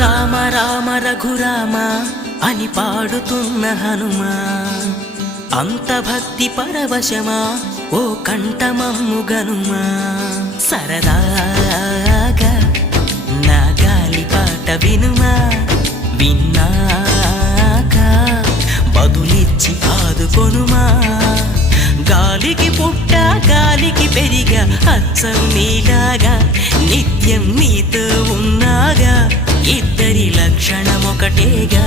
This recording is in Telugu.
రామ రామ రఘురామ అని పాడుతున్న హనుమా, అంత భక్తి పరవశమా ఓ కంఠమమ్ము గనుమా. సరదాగా నా గాలి పాట వినుమా, విన్నాక బదులిచ్చి ఆదుకొనుమా. గాలికి పుట్ట గాలికి పెరిగా అచ్చం నీలాగా, నిత్యం నీతో ఉన్నాగా, ఇద్దరి లక్షణమొకటేగా.